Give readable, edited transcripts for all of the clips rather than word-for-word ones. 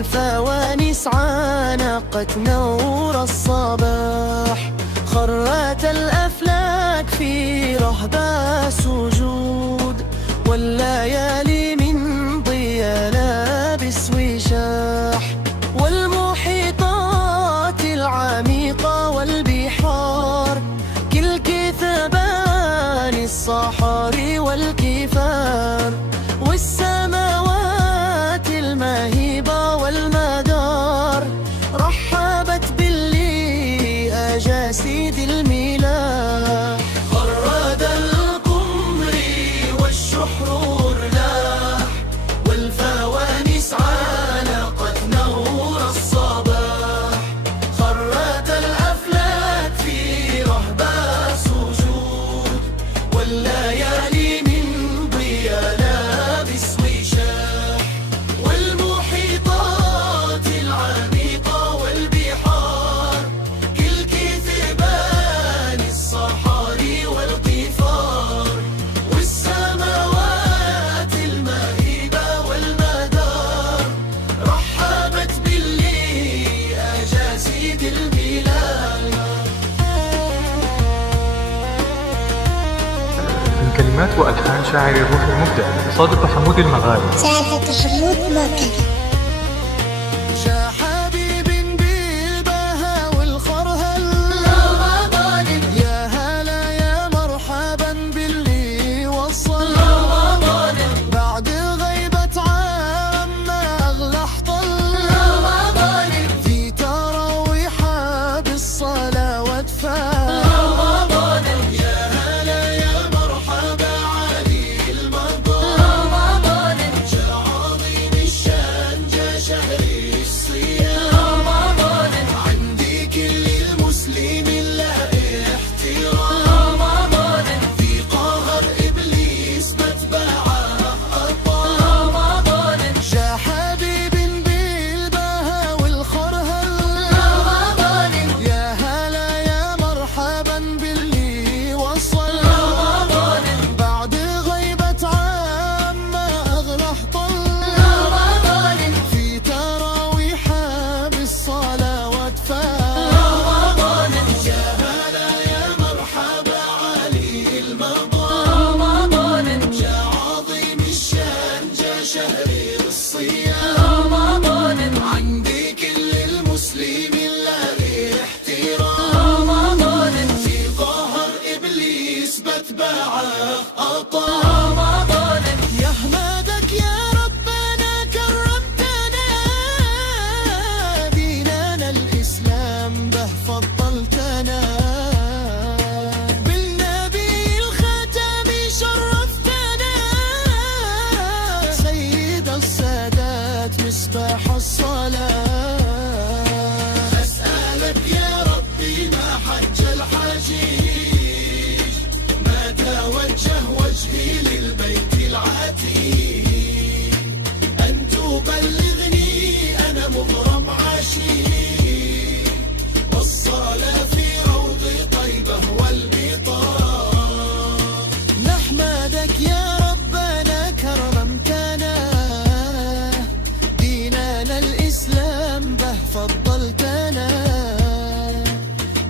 والفوانيس عانقت نور الصباح، خرت الأفلاك في رهبة سجود، والليالي من ضيا لابس وشاح، والمحيطات العميقة والبحار كالكثبان الصحاري والكفار، والسماوات المهيبة والمدار رحبت باللي أجا سيد الميلاد. غرد القمر والشحر لاح، والفوانيس عانقت نور الصباح، خرت الأفلاك في رهبة سجود، والليالي من ضيا لابس وشاح، والمحيطات العميقة والبحار كالكثبان الصحاري والقفار، والسماوات المهيبة والمدار رحبت باللي أجا سيد الميلاد. من كلمات وألحان شاعر الروح المبدع صادق حمود المغاري. صادق حمود موكل. جا حبيب بالبها والخرهل، يا هلا يا مرحبا باللي وصل، بعد غيبة عام ما أغلى احطل، في تراويحة بالصلاة واتفال، يا هلا يا مرحبا علي المقام، جا عظيم الشان جا شهر الصيام، عندي كل المسلمين له احترام، في قهر إبليس بتبعه أطال، جا حبيب بالبها والخرهل، يا هلا يا مرحبا باللي وصل، بعد غيبة عام ما أغلى احطل، في تراويحة بالصلاة واتفال، يا هلا يا مرحبا علي المقام، جا عظيم الشان جا شهر الصيام، عندي كل المسلمين له احترام، في قهر إبليس بتبعه أطال، يحمدك يا ربنا كرمتنا، ديننا الإسلام به فضلتنا، بالنبي الختم شرفتنا، سيد السادات مصباح الصلاة. أسألك يا ربي ما حج الحجيج، ما توجه وجهي للبيت العتيق، أن تبلغني أنا مغرم عشيق، والصلاة في روض طيبة والبطاق. نحمدك يا ربنا كرمتنا، ديننا الإسلام به فضلتنا،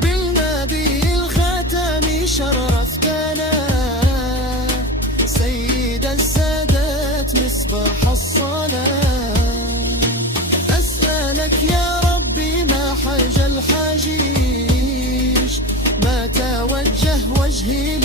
بالنبي الختم شرفتنا، سيد السادات مصباح الصلاة. أسألك يا ربي ما حج الحجيج، ما توجه وجهي